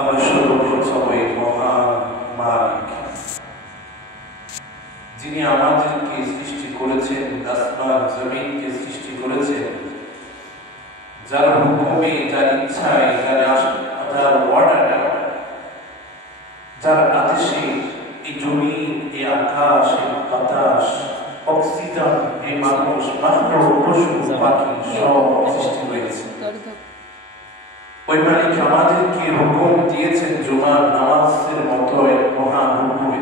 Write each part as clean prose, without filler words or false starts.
আমরা সর্বপ্রথমে মহান মালিক, যিনি আমাদেরকে সৃষ্টি করেছেন, আসমান জমিনকে সৃষ্টি করেছেন, যার হুকুমে, যার ইচ্ছায়, যার অর্ডারে, যার আদেশে এই জমিন, এই আকাশ, এই বাতাস, অক্সিজেন, এই মানুষ, পশু পাখি সব সৃষ্টি হয়েছে। ওই মালিক আমাদেরকে হুকুম দিয়েছেন জুমার নামাজের মতো এক মহান হুকুমে,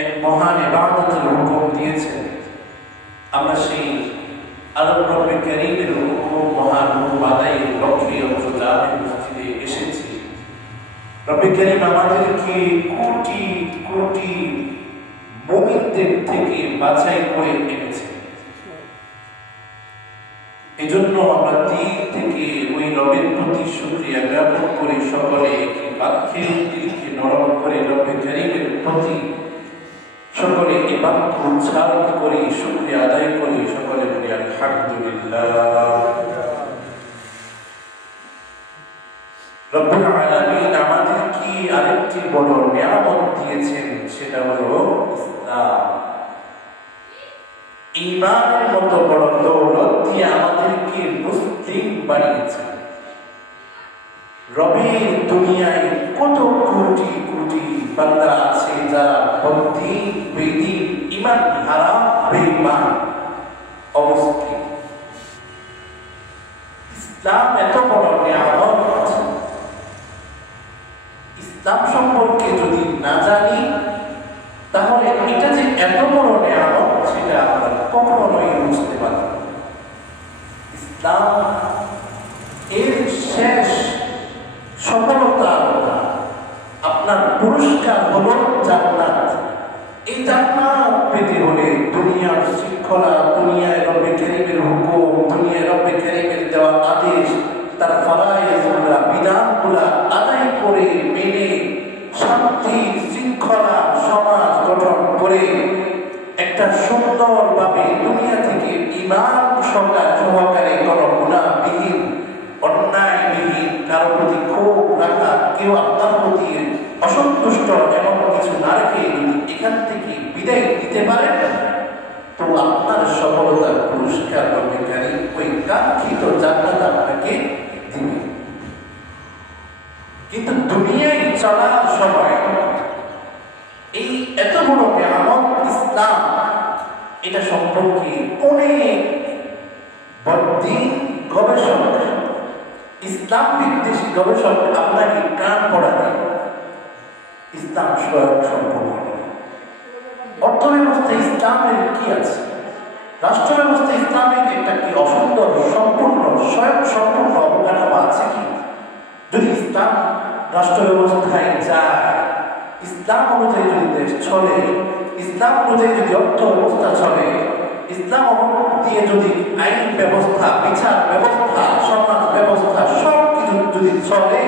এক মহান ইবাদতের হুকুম দিয়েছেন। আমরা সেই আল্লাহ রব্বে কারীমের হুকুম, মহান হুকুম আদায়ের লক্ষ্যে জামে মসজিদে এসেছি। রব্বে কারীম আমাদেরকে কোটি কোটি মুমিনদের থেকে বাছাই করে এনেছে। এজন্য আমরা দিল থেকে ওই রবের প্রতি শুকরিয়া জ্ঞাপন করে সকলে বাক্যে দিলকে নরম করে রব্বে কারীমের প্রতি সকলে এই বাক্য উচ্চারণ করে শুকরিয়া আদায় করে সকলে বলি আলহামদুলিল্লাহ। রব্বুল আলামিন আমাদেরকে আরেকটি বড় নিয়ামত দিয়েছেন, সেটা হলো ইসলাম। ঈমানের মতো বড় দৌলত দিয়ে আমাদেরকে মুসলিম বানিয়েছেন। রবের দুনিয়ায় কত কোটি কোটি বান্দা আছে যারা বদ্দীন, বেদীন, ঈমান হারা, বেঈমান অবস্থিত। ইসলাম এত বড় নিয়ামত, ইসলাম সম্পর্কে যদি না জানি তাহলে এটা যে এত বড় নিয়ামত সেটা আমরা কখনোই বুঝতে পারব না। ইসলাম এর শেষ সফলতা, আপনার পুরস্কার হলো জান্নাত। এই জান্নাত পেতে হলে দুনিয়ার শৃঙ্খলা, দুনিয়ায় রব্বে কারীমের হুকুম, দুনিয়ায় রব্বে কারীমের দেওয়া আদেশ, তার ফরায়েজগুলা, বিধানগুলা আদায় করে মেনে শান্তি শৃঙ্খলা সমাজ গঠন করে একটা সুন্দরভাবে দুনিয়া থেকে ঈমান সহকারে কোনো গুনাহবিহীন, অন্যায়বিহীন, কারো প্রতি ক্ষোভ রাখা, কেউ আপনার প্রতি অসন্তুষ্ট এমন কিছু না রেখে যদি এখান থেকে বিদায় দিতে পারেন তো আপনার সফলতার পুরস্কার রব্বে কারীম ওই কাঙ্ক্ষিত জান্নাত আপনাকে দিবে। কিন্তু দুনিয়ায় চলার সময় এই এত বড় নিয়ামত ইসলাম, এটা সম্পর্কে অনেক বদ্দীন গবেষক, ইসলাম বিদ্বেষী গবেষক আপনাকে কান পড়া দেয় ইসলাম সম্পর্কে। অর্থব্যবস্থা ইসলামের কি আছে, রাষ্ট্র ব্যবস্থা ইসলামের একটা কি অসুন্দর সম্পূর্ণ স্বয়ং সম্পূর্ণ অবকাঠামো আছে কি? যদি ইসলাম রাষ্ট্র ব্যবস্থায় যায়, ইসলাম অনুযায়ী যদি দেশ চলে, ইসলাম অনুযায়ী যদি অর্থ ব্যবস্থা চলে, ইসলাম দিয়ে যদি আইন ব্যবস্থা, বিচার ব্যবস্থা, সমাজ ব্যবস্থা সব কিছু যদি চলে,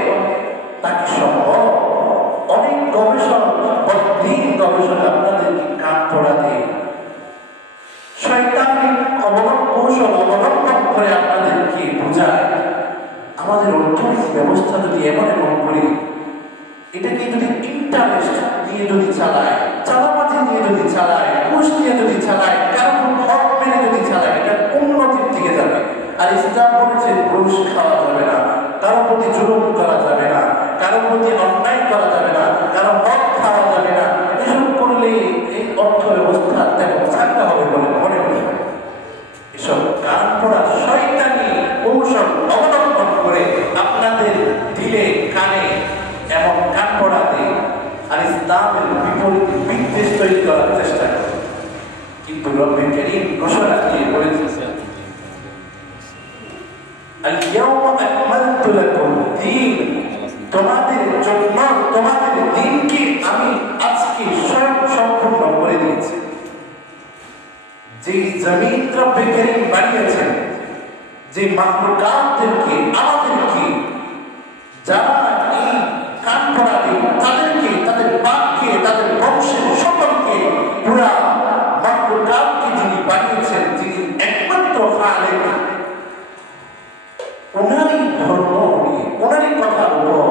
তাকে সম্ভব? অনেক গবেষক, বদ্দীন গবেষক আপনাদেরকে কান পড়া দেয়, শয়তানিক কৌশল অবলম্বন করে আপনাদেরকে বোঝায় আমাদের অর্থনৈতিক ব্যবস্থা যদি এমন করি, এটাকে যদি ইন্টারেস্ট দিয়ে যদি চালায়, চালাবাজি দিয়ে যদি চালায়, ঘুষ দিয়ে যদি চালায়, কারো হক মেনে যদি চালায়, এটা উন্নতির দিকে যাবে। আর ইসলাম বলেছে ঘুষ খাওয়া যাবে না, কারো প্রতি জুলুম করা যাবে না, কারো প্রতি অন্যায় করা যাবে না, কারো হক খাওয়া যাবে না। এসব করলে এই অর্থ ব্যবস্থা তেমন চাঙ্গা হবে বলে মনে হয়। এসব কান পড়া শয়তানি কৌশল অবলম্বন করে আপনাদের দিলে কানে এমন কান পড়া দেয় আর ইসলামের বিপরীত বিদ্বেষ তৈরি করার চেষ্টা করে। কিন্তু রব্বে কারীম ঘোষণা দিয়ে বলেছেন, আল-ইয়াওমা আকমালতু লাকুম দীন, তোমাদের জন্য তোমাদের দ্বীনকে আমি আজকে স্বয়ং সম্পূর্ণ করে দিয়েছি। যে জমিন রব্বে কারীম বানিয়েছেন, যে মাখলুকাতদেরকে, আমাদেরকে, যারা এই কান পড়া দেয় তাদেরকে, তাদের বাপকে, তাদের বংশের সকলকে, পুরা মাখলুকাতকে যিনি বানিয়েছেন, যিনি একমাত্র খালেক, ওনারই ধর্ম নিয়ে, ওনারই কথার উপর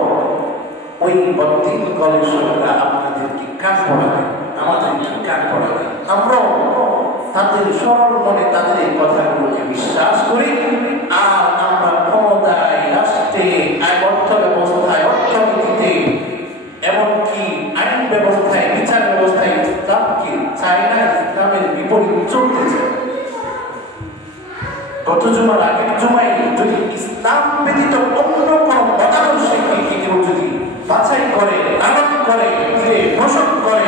বদ্দিন গবেষকরা আপনাদেরকে কান পড়াবে, আমাদেরকে কান পড়াবে। আমরাও তাদের সরল মনে তাদের এই কথাগুলোকে বিশ্বাস করি। আর আমরা ক্ষমতায়, রাষ্ট্রে, অর্থ ব্যবস্থায়, অর্থনীতিতে, এমনকি আইন ব্যবস্থায়, বিচার ব্যবস্থায় ইসলামকে চাই না, ইসলামের বিপরীত চলতে চাই। গত জুমার আগের জুমায় যদি ইসলাম ব্যতীত অন্য কোন মতাদর্শকে কেউ যদি বাছাই করে, লালন করে, দিলে পোষণ করে,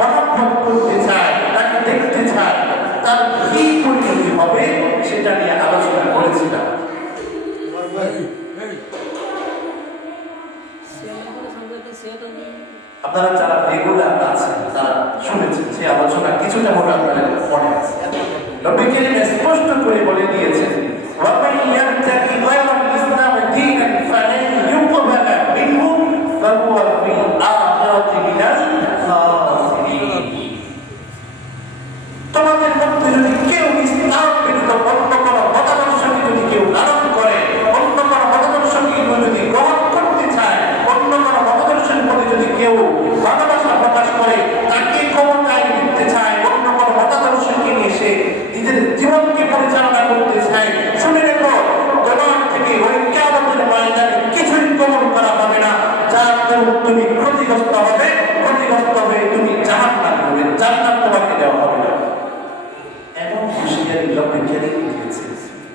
মহাব্বত করতে চায়, তাকে দেখতে চায়, তার কি পরিণতি হবে সেটা নিয়ে আলোচনা করেছিলাম। আপনারা যারা রেগুলার আছেন তারা শুনেছেন যে আলোচনা কিছুটা হলে আপনাদের মনে আছে। নবী করিম স্পষ্ট করে বলে দিয়েছেন, ওয়ামান ইয়াবতাগি গায়রাল ইসলাম দীনান ফালান ইউকবালা মিনহু ফাহুয়া ফিল আখিরাতি মিনাল খাসিরিন। তোমাদের মধ্যে যদি কেউ ইসলাম ব্যতীত অন্য কোন মতাদর্শকে যদি কেউ লালন করে, অন্য কোন মতাদর্শকে যদি গ্রহণ করতে চায়, অন্য কোন মতাদর্শের প্রতি যদি কেউ ভালোবাসা প্রকাশ করে, তাকে ক্ষমতায় নিতে চায়, অন্য কোন মতাদর্শকে নিয়ে সে নিজের জীবনকে পরিচালনা করতে চায়, শুনে রেখো তোমার থেকে ওই কিয়ামতের ময়দানে কিছুই কবুল করা হবে না। যার তুমি ক্ষতিগ্রস্ত হবে, ক্ষতিগ্রস্ত হয়ে তুমি জাহান্নামে হবে, জান্নাত তোমাকে দেওয়া হবে না। এমন হুঁশিয়ারি নবী করিম দিয়েছেন,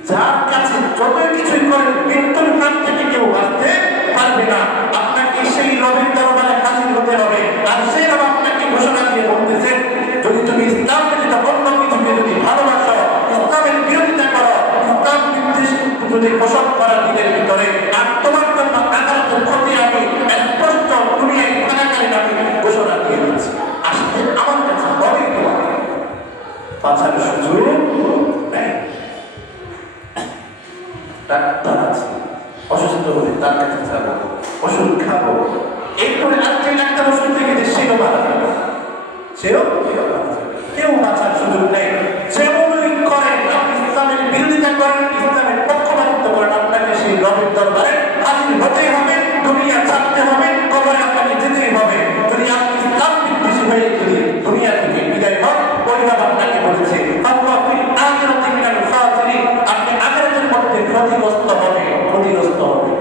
যার কাছে যতই কিছুই করেন মৃত্যুর হাত থেকে কেউ বাঁচতে পারবে না। আপনাকে সেই নবীর দরবারে হাজির হতে হবে। আর সেই নবী আপনাকে ঘোষণা দিয়ে বলতেছেন, যদি তুমি ইসলাম ব্যতীত অন্য কিছুকে যদি ভালোবাসো, ইসলামের বিরোধিতা করো, ইসলাম বিদ্বেষ যদি পোষণ করা নিজের ভিতরে, আর তোমার জন্য আখিরাতের ক্ষতি আমি স্পষ্ট দুনিয়ায় থাকাকালীন আমি ঘোষণা দিয়ে দিচ্ছি। আসলে আমার কাছে বলে তোমাকে বাঁচার সুযোগ নেই। ডাক্তার আছে, অসুস্থ হলে তার কাছে যাবো, ওষুধ খাবো, এরপরে আজকে ডাক্তার ওষুধ থেকে যে সেও মারা যাবে, সেও কেউ বাঁচার সুযোগ নেই। যেমনই করেন, আপনি ইসলামের বিরোধিতা করেন, ইসলামের পক্ষপাতিত্ব করেন, আপনাকে সেই রবের দরবারে হাজির হতেই হবে, দুনিয়া ছাড়তে হবে, কবরে আপনাকে যেতেই হবে। যদি আপনি ইসলাম বিদ্বেষী হয়ে যদি দুনিয়া থেকে বিদায় হন, পরিবার আপনাকে বলেছে আপনি আখিরাতের মধ্যে ক্ষতিগ্রস্ত হবে, ক্ষতিগ্রস্ত হবে,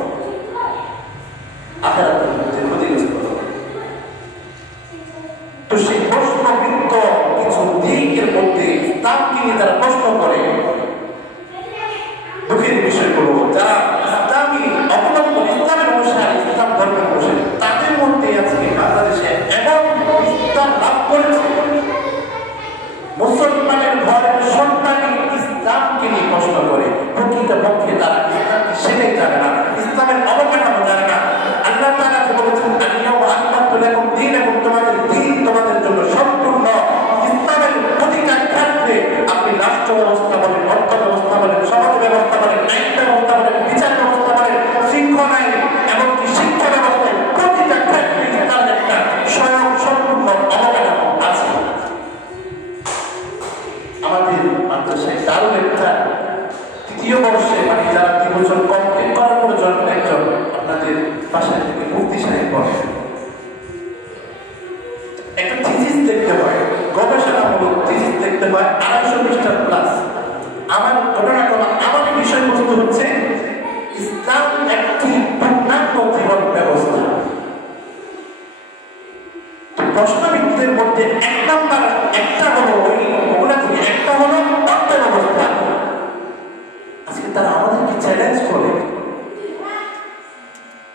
আখিরাতের মধ্যে ক্ষতিগ্রস্ত হবে। তো সেই প্রশ্নবিদ্ধ কিছু দিকের মধ্যে ইসলামকে নিয়ে যারা প্রশ্ন করে, দুঃখের বিষয়গুলো যারা ইসলামী অবলম্বন, ইসলামের অনুসারী, ইসলাম ধর্মের অনুসারী, তাদের মধ্যে আজকে বাংলাদেশে এমন ইসলাম লাভ করেছে, মুসলমানের ঘরের সন্তানই ইসলামকে নিয়ে প্রশ্ন করে। প্রকৃতপক্ষে তারা ইসলামকে সেটাই জানে না, ইসলামের অবকাঠামো জানে না। আল্লাহ তাআলা বলেছেন, আল-ইয়াওমা আকমালতু লাকুম দীনাকুম, তোমাদের দ্বীন তোমাদের জন্য সম্পূর্ণ। ইসলামের প্রতিটা ক্ষেত্রে আপনি রাষ্ট্র ব্যবস্থা বলেন, অর্থ ব্যবস্থা বলেন, সমাজ ব্যবস্থা বলেন, আইন ব্যবস্থা বলেন, বিচার ব্যবস্থা বলেন, শৃঙ্খলা এমনকি শিক্ষা ব্যবস্থায় প্রতিটা ক্ষেত্রে ইসলামের একটা স্বয়ং সম্পূর্ণ অবকাঠামো আছে। আমাদের মাদ্রাসায় দারুল একটা তৃতীয় বর্ষে, মানে যারা 2 বছর কমপ্লিট করার পর জন্ম একজন আপনাদের বাসায় থেকে মুফতি সাহেব বলে, একটা থিসিস দেখতে হয়, গবেষণামূলক থিসিস দেখতে হয় 250 পৃষ্ঠা প্লাস। আমার ঘটনাক্রমে আমার বিষয়বস্তু হচ্ছে ইসলাম একটি পূর্ণাঙ্গ জীবন ব্যবস্থা। প্রশ্নবিদদের মধ্যে এক নাম্বার একটা হলো ওগুলা থেকে একটা হলো অর্থ ব্যবস্থা। আজকে তারা আমাদেরকে চ্যালেঞ্জ করে,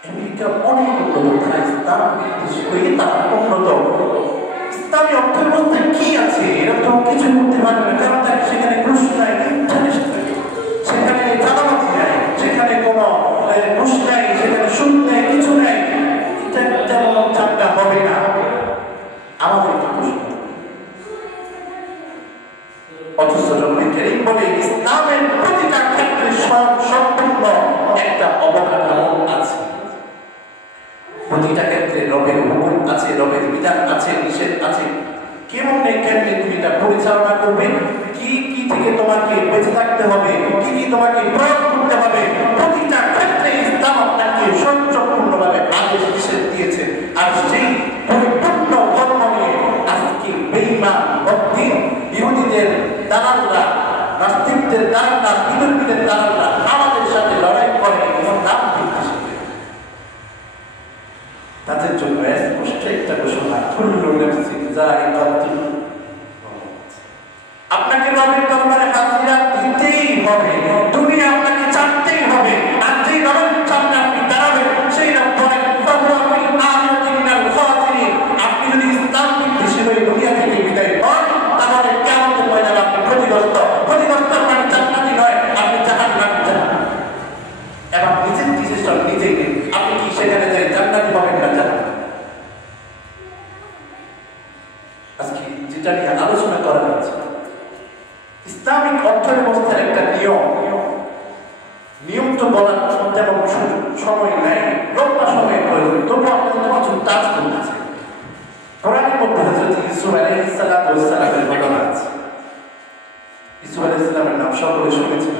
আমেরিকা অনেক উন্নত, তারা ইসলাম বিদ্বেষ করে তারা উন্নত। ইসলামী অর্থ ব্যবস্থায় কি আছে? এরা তো কিছু করতে পারবে না, কারণ তার সেখানে ঘুষ নাই, সেখানে চাঁদাবাজি নাই, সেখানে কোনো ঘুষ নাই, সেখানে সুদ নেই, কিছু নাই। এটা তেমন চাপটা হবে না। আমাদের অথচ নবী করিম বলে ইসলামের প্রতিটা ক্ষেত্রে সম্পূর্ণ একটা অবকাঠামো আছে। প্রতিটা ক্ষেত্রে রবের হুকুম আছে, রবের বিধান আছে, নিষেধ আছে। কেমনে কেমনে তুমি এটা পরিচালনা করবে, কি কি থেকে তোমাকে বেঁচে থাকতে হবে, কি কি তোমাকে প্রয়োগ করতে হবে, প্রতিটা ক্ষেত্রে ইসলাম আপনাকে সম্পূর্ণভাবে আদেশ নিষেধ দিয়েছে। নাফসের জন্য স্পষ্ট একটা ঘোষণা, কুল্লু নাফসিন যায়িকাতুল মাউত। আপনাকে রবের দরবারে হাজিরা দিতেই হবে, দুনিয়া আপনাকে চাটতেই হবে। আর যেই রবের সামনে আপনি দাঁড়াবেন, সেই রব বলেন আপনি যদি ইসলাম বিদ্বেষী হয়ে দুনিয়া থেকে বিদায় হন, তাহলে কিয়ামতের ময়দানে আপনি ক্ষতিগ্রস্ত। মানে জান্নাতি নয়, আপনি জাহান্নামে যাবেন। এবং নিজের ডিসিশন নিজেই নিন, আপনি কি সেখানে যাই জান্নাতি হবেন না জাহান্নামী। আজকে যেটা নিয়ে আলোচনা করা হচ্ছে, ইসলামিক অর্থব্যবস্থার একটা নিয়ম তো বলার তেমন সময় নাই, লম্বা সময় প্রয়োজন। তবু আপনাদের কিছু টাচ করতেছে। কোরআনের মধ্যে হযরত ইউসুফ আলাইহিস সালামের ঘটনা আছে। ইউসুফ আলাইহিস সালামের নাম সকলে শুনেছেন,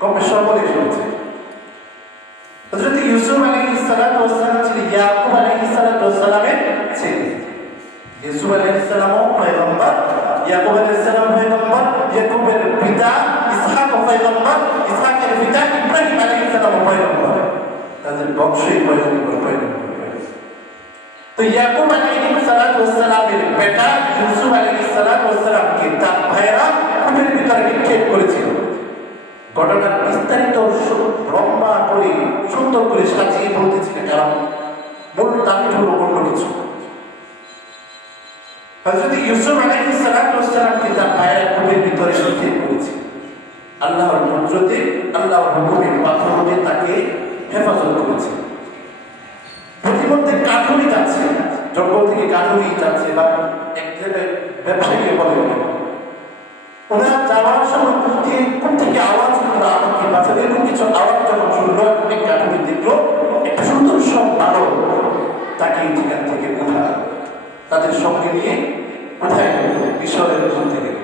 কমে সকলে শুনেছে। হযরত ইউসুফ আলাইহিস সালাম ছিলেন ইয়াকুব আলাইহিস সালামের ছেলে। ইউসুফ আলাইহিস সালামও পয়গম্বর, ইয়াকুব আলাইহিস সালাম পয়গম্বর, ইয়াকুবের পিতা ইসহাক পয়গম্বর, ইসহাকের পিতা ইব্রাহিম আলাইহিস সালাম পয়গম্বর। তাদের বংশই পয়গম্বর। তো ইয়াকুব আলাইহিস সালামের বেটা ইউসুফ আলাইহিস সালামকে তার ভাইরা কুবের ভিতরে নিক্ষেপ করেছিল। ঘটনার বিস্তারিত লম্বা করে সুন্দর করে সাজিয়ে বলতেছিলেন, কারণ মূল টার্গেট হলো অন্য কিছু। হযরত ইউসুফ আলাইহিস সালামকে তার ভাইরা কুবের ভিতরে নিক্ষেপ করেছে। আল্লাহর কুদরতে, আল্লাহর হুকুমে পাথর দিয়ে তাকে হেফাজত করেছে। প্রতিমধ্যে কাঠুরি যাচ্ছে, জঙ্গল থেকে কাঠুরি যাচ্ছে, বা এক জায়গায় ব্যবসায়ীকে বলে ওরা যাওয়ার সময় কোন থেকে আওয়াজ শুনলো, আমাকে বাঁচাবে, এরকম কিছু আওয়াজ যখন শুনলো, অনেক কাঠুরি দেখলো একটা সুন্দর সব আলো তাকে সেখান থেকে উঠায়, তাদের সঙ্গে নিয়ে কোথায় গেল? মিশরের মধ্যে গেল।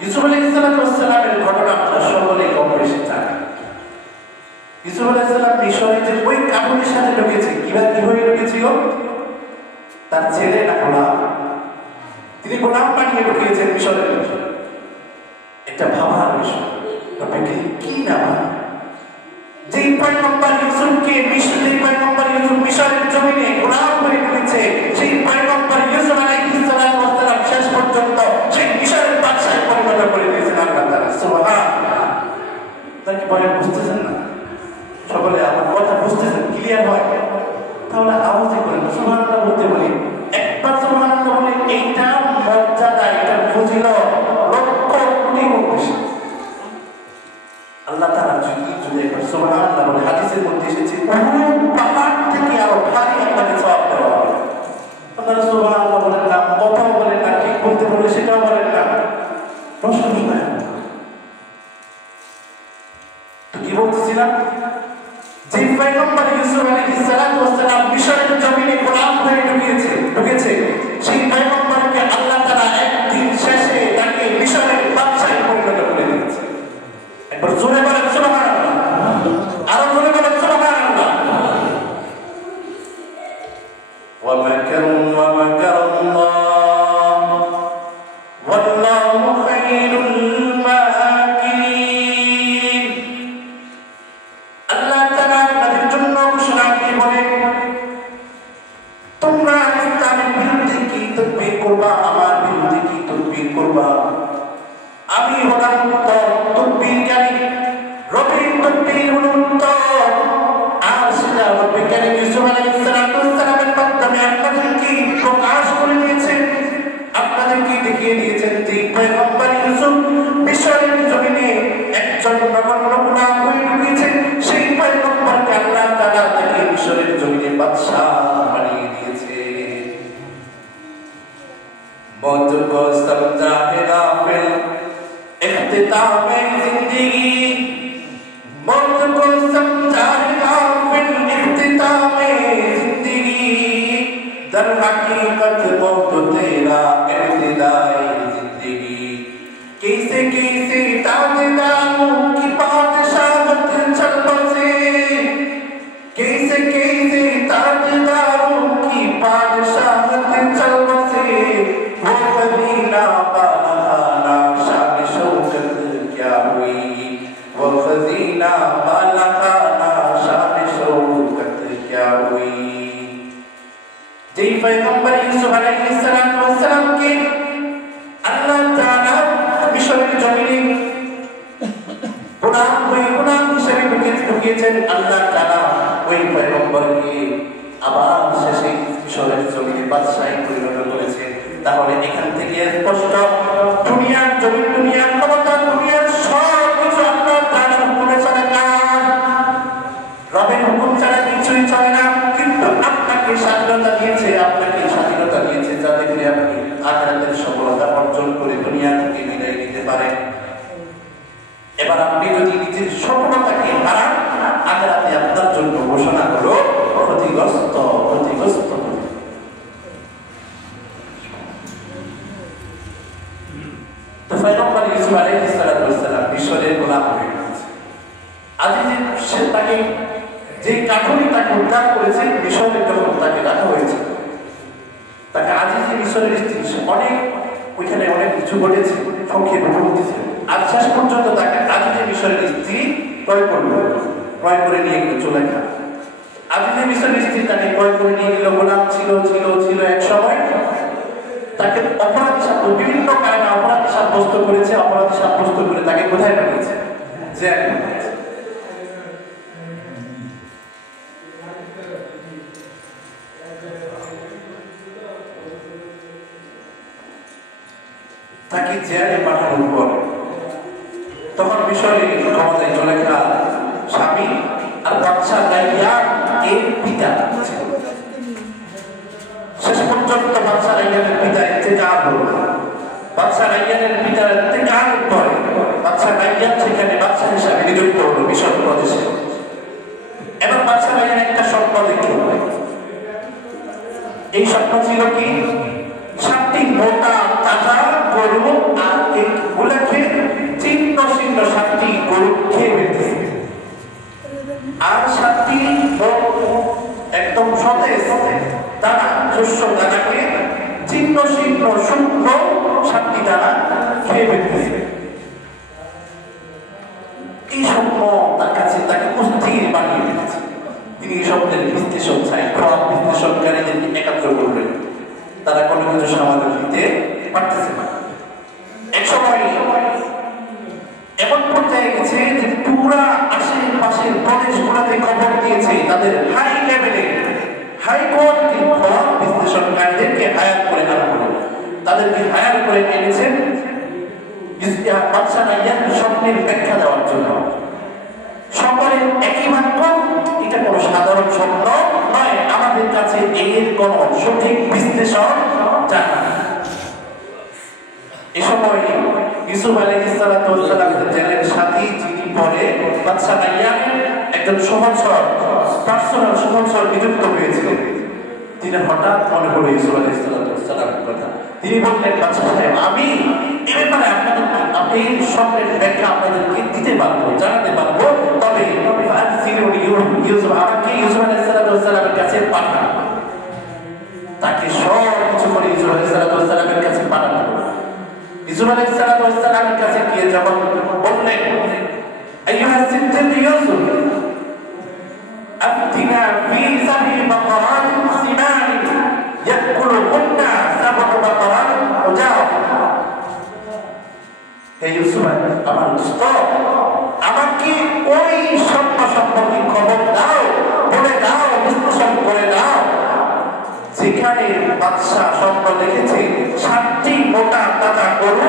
ইউসুফ আলাইহিস সালামের ঘটনা আপনারা সকলেই কম বেশি জানেন। ইউসুফ আলাইহিস সালাম মিশরে যে ওই কাঠুরির সাথে ঢুকেছে, কিভাবে ঢুকেছিল? তার ছেলে না গোলাম, তিনি গোলাম বানিয়ে ঢুকিয়েছেন মিশরের মধ্যে। একটা ভাবার বিষয়, আপনাকে কি না ভাবা, যেই পয়গম্বর ইউসুফকে মিশরের জমিনে গোলাম করে ঢুকেছে, সেই পয়গম্বর ইউসুফ আলাইহিস সালাম শেষ পর্যন্ত সেই মিশরের বাদশাহ পরিণত করে দিয়েছেন আল্লাহ তাআলা। সুবহানাল্লাহ। তাই কি বলেন, বুঝতেছেন না? সকলে আমার কথা বুঝতেছেন? ক্লিয়ার হয়? তাহলে আওয়াজে করেন সুবহানাল্লাহ বলতে বলি, একবার সুবহানাল্লাহ বলে। এইটা মর্যাদা, এটা ফজিলত লক্ষ কোটি গুণ বেশি। আল্লাহ তাআলা যদি একবার সুবহানাল্লাহ বলে, হাদিসের মধ্যে এসেছে পাহাড় থেকে আরো ভারী আপনাকে সওয়াব দেওয়া হবে। আপনারা সুবহানাল্লাহ বলেন না, কথাও বলেন না, ঠিক বলতে বলে সেটাও বলেন না, প্রশংসা। তো কি বলতেছিলাম? যে পয়গম্বর ইউসুফ আলাইহিস সালাম মিশরের জমিনে গোলাম হয়ে ঢুকেছে, সেই পয়গম্বরকে আল্লাহ তাআলা একদিন শেষে তাকে মিশরের বাদশাহে পরিণত করে দিয়েছে। একবার জোরে বলেন সুবহানাল্লাহ, আরো জোরে বলেন সুবহানাল্লাহ। ওয়া মাকারু ওয়া মাকারাল্লাহ ওয়াল্লাহু খায়রুল মাকিরিন। আল্লাহ তাআলা আপনাদের জন্য ঘোষণা দিয়ে বলেন, তোমরা ইসলামের বিরুদ্ধে কি তদবির করবা, আমার বিরুদ্ধে কি তদবির করবা? আমি হলাম উত্তম তদবিরকারী, রবের তদবির হলো উত্তম। আর সেটা রব্বে কারীম ইউসুফ আলাইহিস সালামের মাধ্যমে আপনাদেরকে প্রকাশ করে দিয়েছেন, আপনাদেরকে দেখিয়ে দিয়েছেন যে পয়গম্বর ইউসুফ মিশরের জমিনে একজন নগণ্য গোলাম হয়ে ঢুকেছেন, সেই পয়গম্বরকে আল্লাহ তাআলা তাকে মিশরের জমিনে বাদশাহ বানিয়ে দিয়েছে। मौत को समझा है गाफिल इख्तिताम जिंदगी, मौत को समझा है गाफिल इख्तिताम जिंदगी, दर हकीकत मौत तेरा इब्तिदाई जिंदगी। कैसे कैसे ताजदारों की बादशाहत चल बसे, कैसे कैसे ताजदारों की बादशाहत चल बसे, वो खजीना बालखाना शान शौकत क्या हुई, वो खजीना बालखाना शान शौकत পয়গম্বর ইউসুফ আলাইহিস সালামকে আল্লাহ তাআলা মিশরের জমিনে গোলাম হিসেবে ঢুকিয়েছেন। আল্লাহ তাআলা ওই পয়গম্বরকে আবার শেষে মিশরের জমিনে বাদশাহী পরিণত করেছে। তাহলে এখান থেকে স্পষ্ট দুনিয়ার জমিন, দুনিয়ার ক্ষমতা, দুনিয়ার সব কিছু আল্লাহ তাআলার হুকুমে চলে না। রবের হুকুম ছাড়া কিছুই চলে না। কিন্তু আপনাকে স্বাধীনতা দিয়েছে, আপনাকে স্বাধীনতা দিয়েছে যাতে করে আপনি আখিরাতের সফলতা অর্জন করে দুনিয়া থেকে বিদায় নিতে পারেন। এবার আপনি যদি নিজের সফলতাকে হারান, আখিরাতে আপনার জন্য ঘোষণা হলো ক্ষতিগ্রস্ত। তো পয়গম্বর ইউসুফ আলাইহিস সালাম মিশরের গোলাম হয়ে গেছে। আজ যে তাকে যে কাঠুরি তাকে উদ্ধার করেছে, মিশরে যখন তাকে রাখা হয়েছে, তাকে আজিজে মিশরের স্ত্রী অনেক ওইখানে অনেক কিছু ঘটেছে, সংক্ষেপে বলতেছে। আজ শেষ পর্যন্ত তাকে আজিজে মিশরের স্ত্রী ক্রয় করে নিয়ে গেল চলে গেল। আজিজে মিশরের স্ত্রী তাকে ক্রয় করে নিয়ে গেল। গোলাম ছিল এক সময়। তাকে অপরাধী সাব্যস্ত, বিভিন্ন কারণে অপরাধী সাব্যস্ত করেছে। অপরাধী সাব্যস্ত করে তাকে কোথায় পাঠিয়েছে? জেলে। তাকে জেলে পাঠানোর পর তখন মিশরে ক্ষমতায় চলে গেল স্বামী আর বাদশা রাইয়ান এর পিতা। শেষ পর্যন্ত বাদশা রাইয়ানের পিতা ইন্তেকাল হলো। বাদশা রাইয়ানের পিতার ইন্তেকালের পরে বাদশা রাইয়ান সেখানে বাদশা হিসাবে নিযুক্ত হলো মিশর প্রদেশে। এবার বাদশা রাইয়ান একটা স্বপ্ন দেখল। এই স্বপ্ন ছিল কি? 7টি মোটা তাজা গরু আর এগুলাকে ছিন্ন 7টি গরু খেয়ে ফেলতেছে, আর 7টি একদম সতেজ দানা, শস্য দানাকে ছিন্ন শুকনো 7টি দানা খেয়ে ফেলতেছে। এই স্বপ্ন তার কাছে তাকে অস্থির বানিয়ে দিয়েছে। তিনি এই স্বপ্নের বিশ্লেষণ চাই, খারাপ বিশ্লেষণকারীদেরকে একাত্র করলেন। তারা কোনো কিছু সমাধান দিতে পারতেছে না। এক সময় এমন পর্যায়ে গেছে যে পুরা আশেপাশের প্রদেশগুলোতে খবর দিয়েছে, তাদের হাই লেভেলে হাই কোয়ালিটি খারাপ বিশ্লেষণকারীদেরকে হায়ার করে আনা হলো। তাদেরকে হায়ার করে এনেছেন বাদশা রাইয়ান স্বপ্নের ব্যাখ্যা দেওয়ার জন্য। সকলের একই বাক্য, এটা কোনো সাধারণ স্বপ্ন নয়, আমাদের কাছে এর কোনো সঠিক বিশ্লেষণ জানা। এই সময় ইউসুফ আলাইহিস সালামের জেলের সাথী, যিনি পরে বাদশা রাইয়ান একজন পার্সোনাল সহচর নিযুক্ত হয়েছিলেন, তিনি হঠাৎ মনে হলো ইউসুফ আলাইহিস সালামের কথা। তিনি বললেন, বাদশা সাহেব, আমি এ ব্যাপারে আপনি স্বপ্নের ব্যাখ্যা আপনাদেরকে দিতে পারবো, জানাতে পারবো, তবে আমাকে ইউসুফ আলাইহিস সালামের কাছে পাঠান। তাকে সব কিছু করে ইউসুফ আলাইহিস সালামের কাছে পাঠানো হলো। ইউসুফ আলাইহিস সালামের কাছে গিয়ে যখন বললেন, আইয়ুহা সিদ্দিক ইউসুফ আফতিনা ফি সাবি বাকারাত সিমান ইয়াকুলুহুন্না সাবু বাকারাত উজাব। হে ইউসুফ, আমার দোস্ত, আমাকে ওই স্বপ্ন সম্পর্কে খবর দাও, বলে দাও, বিশ্লেষণ করে দাও, যেখানে বাদশা স্বপ্ন দেখেছে 7টি মোটা তাজা গরু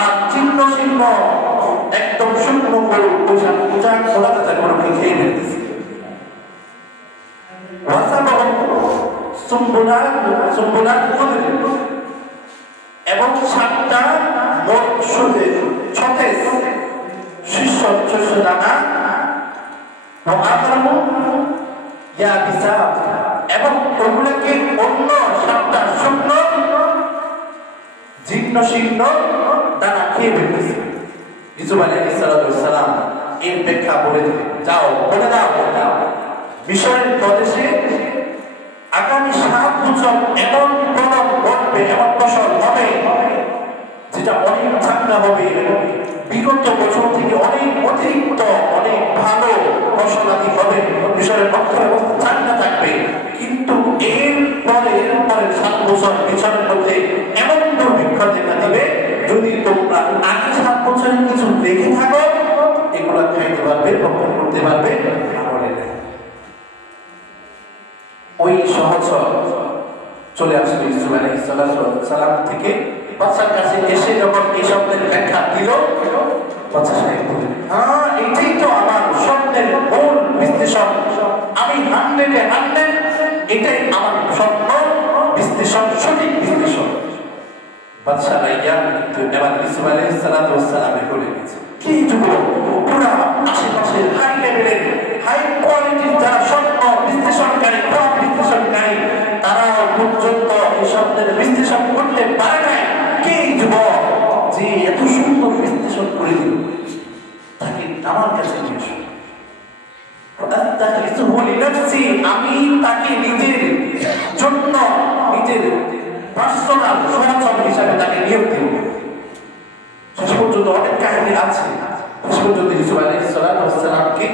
আর ছিন্ন একদম শুকনো গরু, মোটা তাজা গরুকে খেয়ে ফেলতেছে। এবং 7টা সতেজ শস্য দানা এবং ওগুলোকে অন্য 7টা শুকনো জীর্ণ দানা খেয়ে ফেলতেছে। ইউসুফ আলাইহিস সালাম এর ব্যাখ্যা বলে দিলেন, যাও বলে দাও, মিশরের প্রদেশে আগামী 7 বছর এমন প্রলব ঘটবে, এমন ফসল হবে যেটা অনেক ঠান্ডা হবে, বিগত বছর থেকে অনেক অতিরিক্ত অনেক ভালো ফসলাদি হবে, মিশরের অর্থব্যবস্থা ঠান্ডা থাকবে। কিন্তু এর পরে সহজ চলে আসলো ইউসুফ আলাইহিস সালাম থেকে বাদশার কাছে এসে যখন এই শব্দের ব্যাখ্যা দিল, বাদশা সাহেব বললেন, হ্যাঁ এটাই তো আমার স্বপ্নের মূল বিশ্লেষণ। আমি 100 এটাই আমার স্বপ্ন বিশ্লেষণ, সঠিক বিশ্লেষণ। বাদশা রাইয়া কিন্তু এবার ইউসুফ আলাইহিস সালামে বলে দিয়েছে, কি যুবক, পুরা আশেপাশের হাই লেভেলের হাই কোয়ালিটির যারা স্বপ্ন বিশ্লেষণকারী, বিশ্লেষণকারী, তারা পর্যন্ত এই শব্দের বিশ্লেষণ করতে পারে নাই। কে যুবক যে এত সুন্দর বিশ্লেষণ করে দিল, তাকে আমার কাছে নিয়ে এসো। আমি তাকে নিজের জন্য, নিজের পার্সোনাল সহচর হিসাবে তাকে নিয়োগ দিব। শেষ পর্যন্ত অনেক কাহিনী আছে। শেষ পর্যন্ত ইউসুফ আলাইহিস সালামকে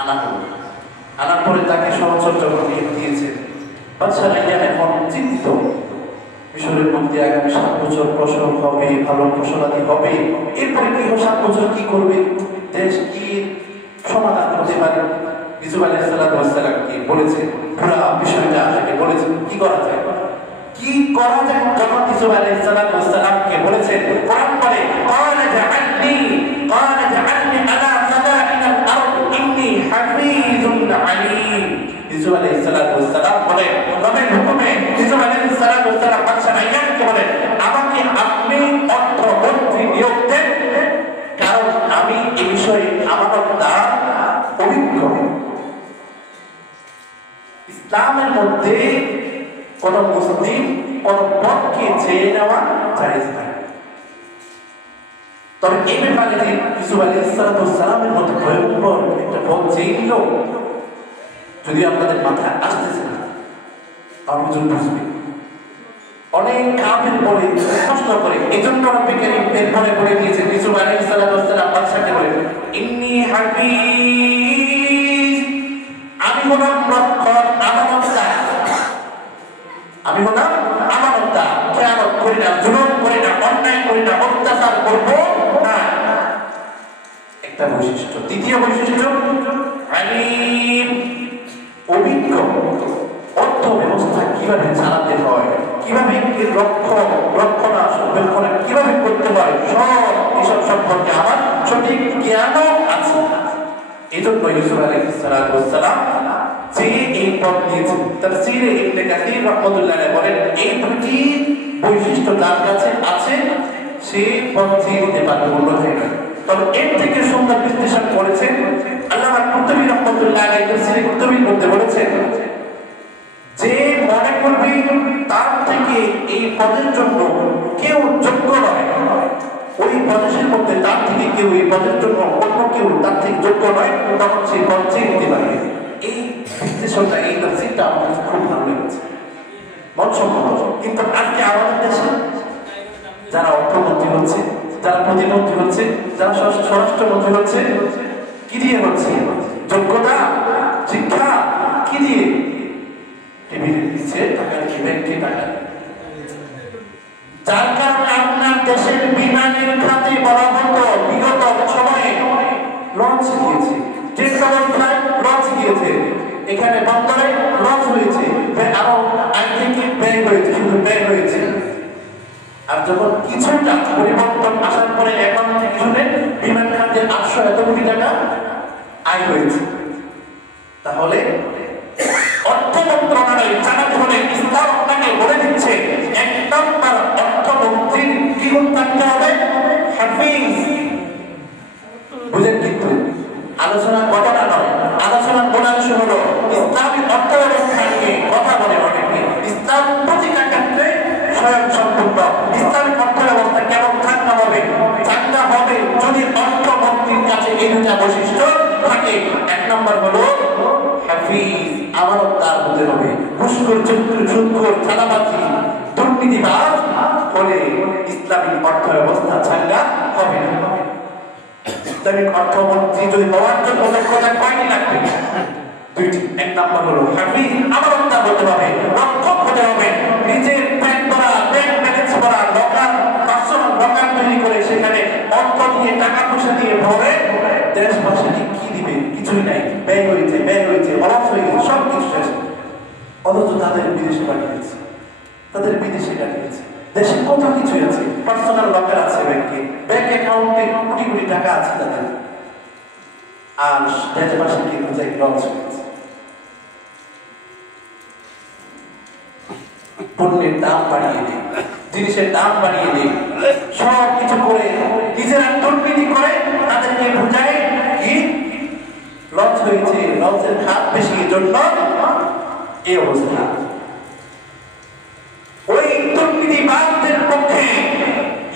আনা হলো। আনার পরে তাকে সহচর যখন নিয়োগ দিয়েছে, বাদশা রাইয়ান এখন চিন্তিত, মিশরের মধ্যে আগামী 7 বছর ফসল হবে, ভালো ফসলাদি হবে, এরপরে কি 7 বছর কি করবে, দেশ কি সমাধান হতে পারে। ইউসুফ আলাইহিস সালামকে বলেছে, পুরো বিষয়টা তাকে বলেছে কি করা যায়, কি করা যায়। যখন ইউসুফ আলাইহিস সালামকে বলেছেন, কোরআন বলে ক্বালা জাআলনি আলা খাযাইনিল আরদ ইন্নী হাফীজুন আলীম। ইউসুফ আলাইহিস সালাম বলে, রবের হুকুমে ইউসুফ আলাইহিস সালাম বাদশা রাইয়ানকে বলেন, আমাকে আপনি অর্থমন্ত্রী নিয়োগ দেন, কারণ আমি এই বিষয়ে আমানতদার, অভিজ্ঞ। ইসলামের মধ্যে কোন মুসলিম কোন পথকে ছেড়ে নেওয়া জায়েজ নাই। তবে এই ব্যাপারে যে ইউসুফ আলাইহিস সালামের মতো ভয়ঙ্কর একটা পথ চেয়ে নিল, যদি আপনাদের মাথায় আসতেছে না, আমি যদি বুঝবে অনেক কাফের বলে প্রশ্ন করে, এজন্য রব্বুল কারীম এরপরে বলে দিয়েছেন ইউসুফ আলাইহিস সালাম বাদশাকে বলে, ইন্নী হাফীজ, আমি হলাম রক্ষক, আমানতদার, আমি হলাম আমানতদার, খেয়ানত করি না, জুলুম করি না, অন্যায় করি না, অত্যাচার করব না। একটা বৈশিষ্ট্য। দ্বিতীয় বৈশিষ্ট্য, আলিম, অভিজ্ঞ, অর্থ ব্যবস্থা কিভাবে চালাতে হয়, কিভাবে রক্ষণাবেক্ষণ কিভাবে করতে হয়, সব এসব সম্পর্কে আমার সঠিক জ্ঞানও আছে। এই জন্য ইউসুফ আলাইহিস সালাম যে এই পথ নিয়েছেন, তাফসীরে ইবনে কাসীর রাহমাতুল্লাহ আলাইহি বলেন, এই দুটি বৈশিষ্ট্য যার কাছে আছে সে পথ নিতে পারবে, অন্যথায় না। তবে এর থেকে সুন্দর বিশ্লেষণ করেছেন আল্লামা কুরতুবী রাহমাতুল্লাহ আলাইহি, তাফসীরে কুরতুবীর মধ্যে বলেছেন, যে মনে করবে তার থেকে এই পদের জন্য কেউ যোগ্য নয়, ওই প্রদেশের মধ্যে তার থেকে কেউ এই পদের জন্য অন্য কেউ তার থেকে যোগ্য নয়, তখন সেই পদ চেয়ে নিতে পারবে। এই বিশ্লেষণটা, এই তাফসীরটা আমার খুব ভালো লেগেছে, মনসম্মত। কিন্তু আজকে আমাদের দেশে যারা অর্থমন্ত্রী হচ্ছে, যারা প্রতিমন্ত্রী হচ্ছে, যারা স্বরাষ্ট্রমন্ত্রী হচ্ছে, কি দিয়ে হচ্ছে? যোগ্যতা, শিক্ষা, কি দিয়ে? টেবিলে দিচ্ছে টাকা, ব্যাংকে টাকা। যার কারণে আপনার দেশের বিমানের খাতে বলা হতো বিগত সময়ে লঞ্চ গিয়েছে, যে ব্যবস্থায় লঞ্চ গিয়েছে, এখানে বন্দরে লঞ্চ হয়েছে, আরো আগে থেকে ব্যয় হয়েছে, শুধু ব্যয় হয়েছে। আর যখন কিছুটা পরিবর্তন আসার পরে এখন থেকে শুনে বিমান খাতে 800 এত কোটি টাকা আয় হয়েছে। তাহলে অর্থ মন্ত্রণালয় জানাতে হলে ইসলাম আপনাকে বলে দিচ্ছে, এক নম্বর অর্থমন্ত্রীর কি গুণ থাকতে হবে? হাফিজ। বুঝেন? কিন্তু আলোচনার কথাটা নয়, আলোচনার মূলাংশ হলো ইসলামী অর্থ ব্যবস্থা নিয়ে কথা বলে অনেকে। ইসলাম প্রতিটা ক্ষেত্রে স্বয়ং সম্পূর্ণ। ইসলামী অর্থ ব্যবস্থা কেমন থাকতে হবে? থাকতে হবে যদি অর্থমন্ত্রীর কাছে এই দুটা বৈশিষ্ট্য থাকে। এক নম্বর হলো হাফিজ, আমানতদার হতে হবে। ঘুষখোর, সুদখোর, চাঁদাবাজি, দুর্নীতিবাজ হলে ইসলামী অর্থ ব্যবস্থা চাঙ্গা হবে না। ইসলামিক অর্থমন্ত্রী যদি হওয়ার জন্য যোগ্যতা কয়টি লাগবে? দুইটি। এক নম্বর হলো হাফিজ, আমানতদার হতে হবে, রক্ষক হতে হবে, নিজের ব্যাংক করা, ব্যাংক ম্যানেজ করা, দোকান, পার্সোনাল দোকান তৈরি করে সেখানে অর্থ দিয়ে, টাকা পয়সা দিয়ে ভরে দেশবাসীকে কি দিবে? কিছুই নাই, ব্যয় হয়েছে, অলস হয়ে গেছে, সব কিছু শেষ। অথচ তার তাদের বিদেশে পাঠিয়েছে, দেশে কত কিছু আছে, পার্সোনাল লকার আছে, ব্যাংক অ্যাকাউন্টে কোটি কোটি টাকা আছে তাদের, আর দেশে পাশে কি বুঝাই লঞ্চ হয়েছে। পণ্যের দাম বাড়িয়ে দেয়, জিনিসের দাম বাড়িয়ে দেয়, সব কিছু করে নিজেরা দুর্নীতি করে তাদেরকে বুঝায় কি লঞ্চ হয়েছে, লঞ্চের খাত বেশি, জন্য এই অবস্থা। ওই দুর্নীতিবাদদের পক্ষে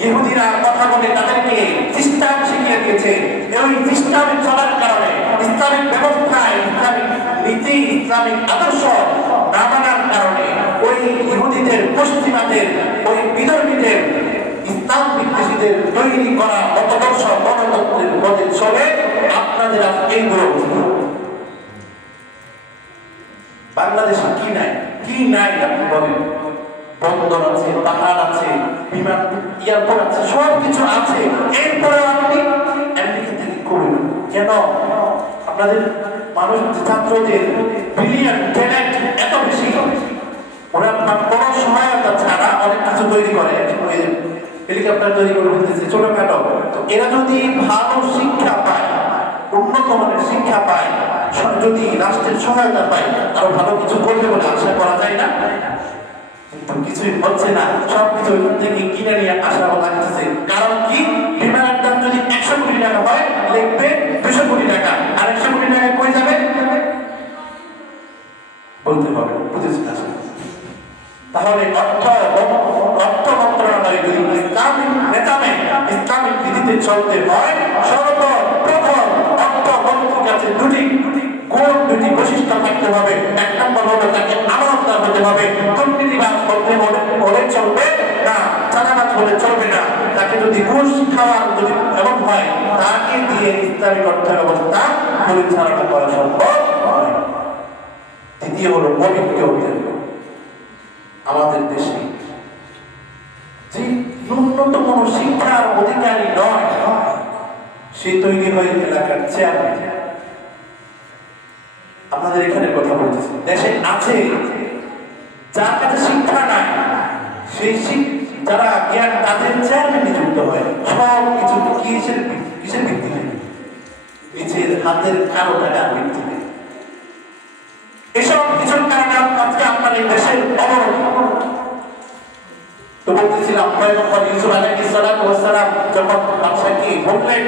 ইহুদিরা কথা বলে তাদেরকে সিস্টেম শিখিয়ে দিয়েছে। ওই সিস্টেমে চলার কারণে, ইসলামিক ব্যবস্থায়, ইসলামিক নীতি, ইসলামিক আদর্শ না মানার কারণে ওই ইহুদিদের, পশ্চিমাদের, ওই বিধর্মীদের, ইসলাম বিদ্বেষীদের তৈরি করা মতাদর্শ গণতন্ত্রের পথে চলে আপনাদের এই দুরবস্থা। বাংলাদেশে কি নাই আপনি বলেন? বন্দর আছে, পাহাড় আছে, বিমান এয়ারপোর্ট আছে, সব কিছু আছে, এরপরে আপনি আমেরিকা থেকে করবেন কেন? আপনাদের মানুষ, ছাত্রদের ব্রিলিয়ান্ট ট্যালেন্ট এত বেশি, ওরা কোনো সহায়তা ছাড়া অনেক কিছু তৈরি করে, হেলিকপ্টার তৈরি করে ফেলতেছে ছোটখাটো। তো এরা যদি ভালো শিক্ষা পায়, উন্নত মানের শিক্ষা পায়, যদি রাষ্ট্রের সহায়তা পায়, আরো ভালো কিছু করবে বলে আশা করা যায় না? কিন্তু কিছুই হচ্ছে না, সবকিছু থেকে কিনে নিয়ে আসা লাগতেছে। কারণ কি? বিমানের দাম যদি 100 কোটি টাকা হয়, লিখবে 200 কোটি টাকা, আর 100 কোটি টাকা কই যাবে বলতে হবে, বুঝেছেন? তাহলে অর্থ মন্ত্রণালয় যদি ইসলামিক নেতামে, ইসলামিক নীতিতে চলতে হয়, সর্বপ্রথম অর্থ মন্ত্রীর কাছে দুটি বৈশিষ্ট্য থাকতে হবে। এক নম্বর হলো তাকে আমানতদার হতে হবে, দুর্নীতিবাজ হলে চলবে না, চাঁদাবাজ হলে চলবে না। তাকে যদি ঘুষ খাওয়ার যদি এমন হয়, তাকে দিয়ে ইসলামিক অর্থ ব্যবস্থা পরিচালনা করা সম্ভব নয়। দ্বিতীয় হলো পবিত্র হতে হবে। আমাদের দেশে যে ন্যূনতম শিক্ষার অধিকারী নয়, সে তৈরি হয়ে এলাকার চেয়ারম্যান। আপনাদের এখানে কথা বলতেছি, দেশে আছে যার কাছে শিক্ষা নাই, সেই যারা জ্ঞান, তাদের চেয়ারম্যান নিযুক্ত হয়। সব কিছু কিসের ভিত্তিতে? নিজের হাতের কালো টাকার ভিত্তিতে। এসব কিছুর কারণে আজকে আপনার এই দেশের অবনতি। তো বলতেছিলাম, পয়গম্বর ইউসুফ আলাইহিস সালাম যখন বাদশাকে বললেন,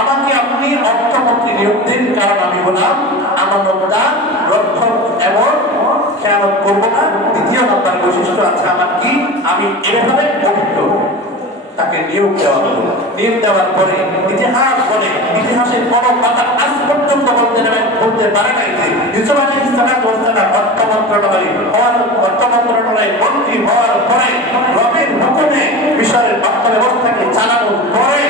আমাকে আপনি অর্থমন্ত্রী নিয়োগ দিন, কারণ আমি হলাম আমানতদার, রক্ষক এবং খেয়ানত করব না। দ্বিতীয় নম্বর বৈশিষ্ট্য আছে আমার কি? আমি এভাবে পবিত্র। তাকে নিয়োগ দেওয়া হলো। নিয়োগ দেওয়ার পরে ইতিহাস বলে, ইতিহাসের কোনো কথা আজ পর্যন্ত বলতে পারে নাই যে ইউসুফ আলাইহিস সালাম অর্থ মন্ত্রণালয়ের মন্ত্রী হওয়ার পরে রবের হুকুমে মিশরের অর্থ ব্যবস্থাকে চালানোর পরে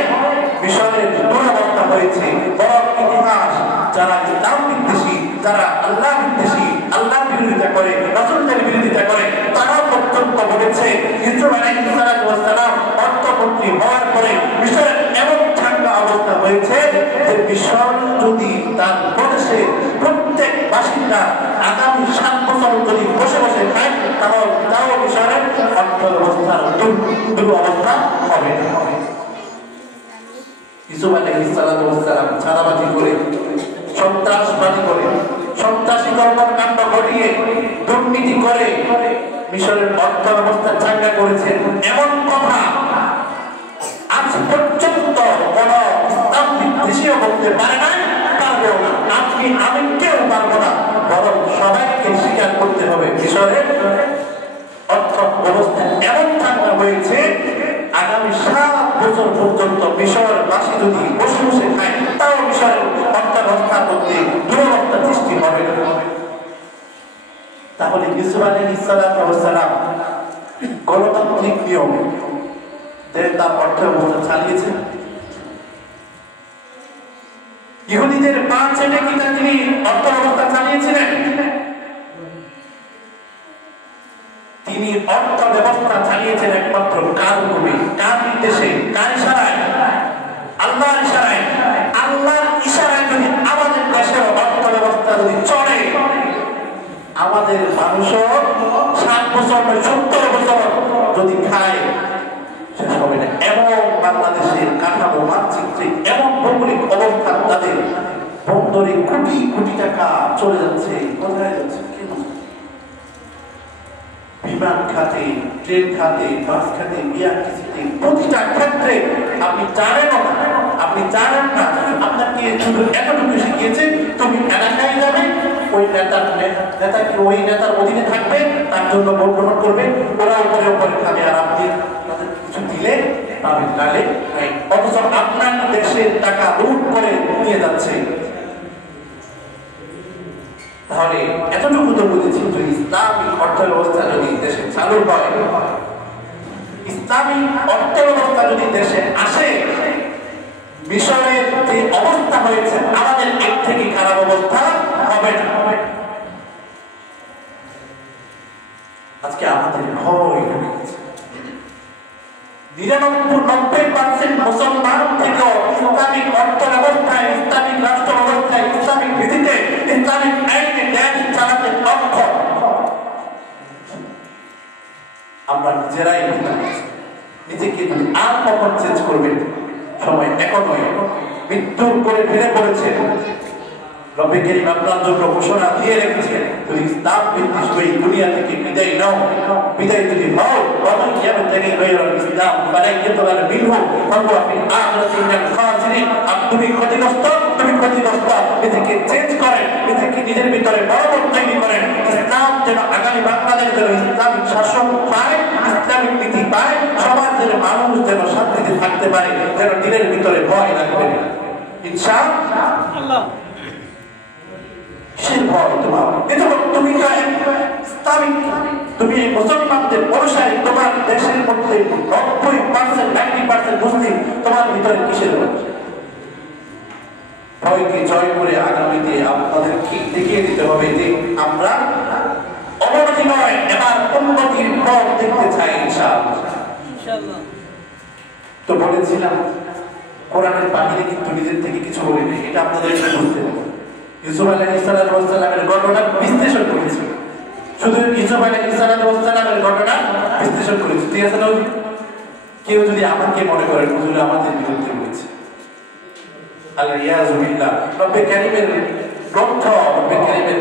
মিশরের দুরবস্থা হয়েছে। বরং ইতিহাস যারা ইসলাম বিদ্বেষী, যারা আল্লাহ বিদ্বেষী, আল্লাহর বিরোধিতা করে, রাসূলদের বিরোধিতা করে, তারা পর্যন্ত বলেছে ইউসুফ আলাইহিস সালাম অর্থমন্ত্রী হওয়ার পরে মিশরের এমন ঠান্ডা অবস্থা হয়েছে যে মিশর যদি তার প্রদেশে প্রত্যেক বাসিন্দা আগামী 7 বছর যদি বসে বসে খায়, তাহলে তাও মিশরের অর্থ ব্যবস্থার দুরবস্থা হবে না। ইউসুফ আলাইহিস সালাম চাঁদাবাজি করে, সন্ত্রাসবাদী করে, সন্ত্রাসী কর্মকাণ্ড ঘটিয়ে, দুর্নীতি করে মিশরের অর্থ ব্যবস্থা চাঙ্গা করেছেন। এমন কথা আজ পর্যন্ত কোন ইসলাম বিদ্বেষীও বলতে পারে না, পারবেও না। আপনি আমি কেউ পারবো না, বরং সবাইকে স্বীকার করতে হবে মিশরের অর্থ ব্যবস্থা এমন চাঙ্গা হয়েছে, আগামী 7 বছর পর্যন্ত মিশরবাসী যদি বসে বসে খায়, তাও মিশরের অর্থ ব্যবস্থা করতে দুরবস্থা সৃষ্টি হবে না। তাহলে ইউসুফ আলাইহিস সালাম গণতান্ত্রিক নিয়মে তার অর্থ ব্যবস্থা চালিয়েছেন। ইহুদিদের পা চেটে কি তিনি অর্থ ব্যবস্থা চালিয়েছিলেন? তিনি অর্থ ব্যবস্থা চালিয়েছেন একমাত্র কার হুকুমে, কার নির্দেশে, কার ইশারায়? আল্লাহর ইশারায়। আল্লাহর ইশারায় যদি আমাদের দেশের অর্থ ব্যবস্থা যদি চলে, আমাদের মানুষও 60 বছর 70 বছর যদি খায় শেষ হবে না। এমন বাংলাদেশের কাঠামো মানচিত্রে এমন ভৌগোলিক অবস্থান, তাদের বন্দরে কোটি কোটি টাকা চলে যাচ্ছে। কোথায় যাচ্ছে? কেন? বিমান খাতে, ট্রেন খাতে, বাস খাতে, বিআরটিসিতে, প্রতিটা ক্ষেত্রে আপনি জানেন না, আপনি জানেন না। আপনাকে শুধু এতটুকু শিখিয়েছে, তুমি এলাকায় যাবে, ওই নেতাকে ওই নেতার অধীনে থাকবে, তার জন্য ভোট গ্রহণ করবে, ওরা উপরে উপরে খাবে, আর আপনি তাদের কিছু দিলে পাবেন, নালে নাই। অথচ আপনার দেশের টাকা লুট করে নিয়ে যাচ্ছে। তাহলে এতটুকু তো বুঝেছি, যদি ইসলামিক অর্থ ব্যবস্থা যদি দেশে চালু হয়, ইসলামিক অর্থ ব্যবস্থা যদি দেশে আসে, মিশরের যে অবস্থা হয়েছে আমাদের এর থেকে খারাপ অবস্থা হবে না। আজকে আমাদের ভয় ঢুকেছে। 99% মুসলমান থেকেও ইসলামিক অর্থ ব্যবস্থায়, ইসলামিক রাষ্ট্র ব্যবস্থায়, ইসলামিক নীতিতে, ইসলামিক আইনে দেশ চালাতে অক্ষম। আমরা নিজেরাই নিজেকে আর কখন চেঞ্জ করবেন? সময় এখন নয়, মৃত্যুর করে ফিরে পড়েছে। রব্বে কারীম আপনার জন্য ঘোষণা দিয়ে রেখেছেন, যদি ইসলাম ভিত্তিক এই দুনিয়া থেকে বিদায় নাও, বিদায় যদি হও, ওমান ইয়াবতাগি গায়রাল ইসলাম ফালা ইয়াতবাল মিনহু ফাহুয়া ফিল আখিরাতি মিনাল খাসিরিন। তুমি ক্ষতিগ্রস্ত, তুমি ক্ষতিগ্রস্ত। নিজেকে চেঞ্জ করেন, নিজেকে নিজের ভিতরে মনোবল তৈরি করেন। ইসলাম যেন আগামী বাংলাদেশ যেন ইসলামিক শাসন পায়, ইসলামিক নীতি পায়, সমাজের মানুষ যেন শান্তিতে থাকতে পারে, যেন দিনের ভিতরে ভয় রাখবে। ইনশাআল্লাহ। তুমি মুসলমানদের অনুসারী, তোমার দেশের মধ্যে 90% মুসলিম, তোমার ভিতরে কিসের ভয়কে জয় করে আগামীতে আপনাদেরকে দেখিয়ে দিতে হবে যে আমরা অবনতি নয়, এবার উন্নতির পথ দেখতে চাই ইনশাআল্লাহ। তো বলেছিলাম কোরআনের বাহিরে কিন্তু নিজের থেকে কিছু বলিনি, এটা আপনাদের বুঝতে হবে। ইউসুফ আলাইহিস সালামের ঘটনা বিশ্লেষণ করেছি, শুধু ইউসুফ আলাইহিস সালামের ঘটনা বিশ্লেষণ করেছি। ঠিক আছে না? কেউ যদি আমাকে মনে করেন হুজুর আমাদের বিরুদ্ধে বলেছে, আল-ইয়াযু বিল্লাহ, রব্বে কারীমের গ্রন্থ, রব্বে কারীমের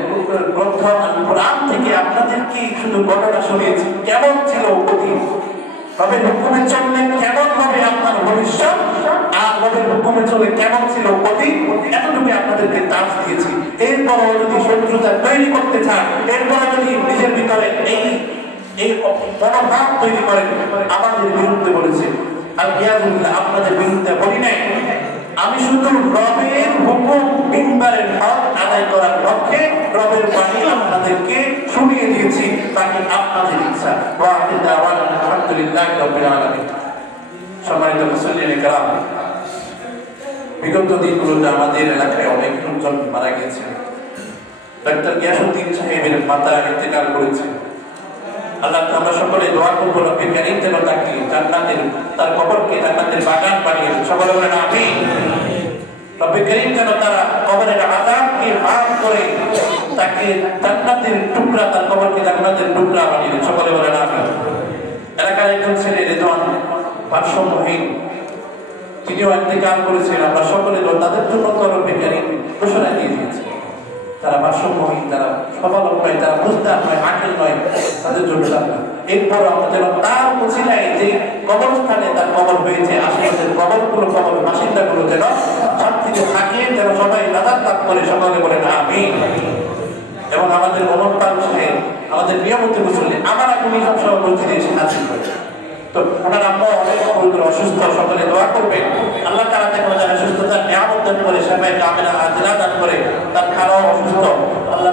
গ্রন্থ কোরআন থেকে আপনাদেরকে শুধু ঘটনা শুনিয়েছি, কেমন ছিল অতীত, রবের হুকুমে চললে কেমন হবে আপনার ভবিষ্যৎ, আর রবের হুকুমে চলে কেমন ছিল অতীত, এতটুকু আপনাদেরকে তাস দিয়েছি। এরপরও যদি শত্রুতা তৈরি করতে চান, এরপর যদি নিজের ভিতরে এই মনোভাব তৈরি করেন, আমাদের বিরুদ্ধে বলেছে, আল-ইয়াযু বিল্লাহ, আপনাদের বিরুদ্ধে বলি নাই। আমি শুধু রবের হুকুম মিম্বারের হক আদায় করার লক্ষ্যে রবের বাণী আপনাদেরকে শুনিয়ে দিয়েছি, তাকে আপনাদের ইচ্ছা। ওয়া আখিরু দাওয়ানা আলহামদুলিল্লাহি রাব্বিল আলামিন। সম্মানিত মুসল্লিন কিরাম, বিগত দিনগুলোতে আমাদের এলাকায় অনেক লোকজন মারা গেছে। ডাক্তার গিয়াসউদ্দিন সাহেবের মাতা ইন্তেকাল করেছে। আল্লাহ, আমরা সকলে দোয়া করব রব্বে কারীম যেন তাকে জান্নাতের, তার কবরকে জান্নাতের বাগান বানিয়ে দেন। সকলে বলেন আমিন। রব্বে কারীম যেন তারা কবরের আযাবকে মাফ করে তাকে জান্নাতের টুকরা, তার কবরকে জান্নাতের টুকরা বানিয়ে দেন। সকলে বলেন আমিন। এলাকার একজন ছেলে রেদওয়ান ভারসাম্যহীন, তিনিও ইন্তেকাল করেছেন। আমরা সকলে তাদের জন্য রব্বে কারীম ঘোষণা দিয়ে দিয়েছি, তারা ভারসাম্যহীন, তারা সফলতা নয়, তারা বুঝদার নয়, আকিল নয়, তাদের জন্য জান্নাত। এরপর আমরা যেন তার উছিলায় যে কবরস্থানে তার কবর হয়েছে, আশেপাশের কবরগুলো, কবর বাসিন্দাগুলো যেন শান্তিতে থাকে, যেন সবাই নাজাত লাভ করে। সকলে বলেন আমিন। এবং আমাদের অমরপাল সাহেব, আমাদের নিয়মিত মুসল্লি, আমার আপনি সবসময় মসজিদে এসে হাজির করে। তো ওনার আম্মা অনেক অসুস্থ, সকলে দোয়া করবেন আল্লাহ তাআলা যেন সুস্থতার নিয়ামত দান করে, সবাই কামেলা হাজিরা দান করে। তার খারাপ অসুস্থ, আল্লাহ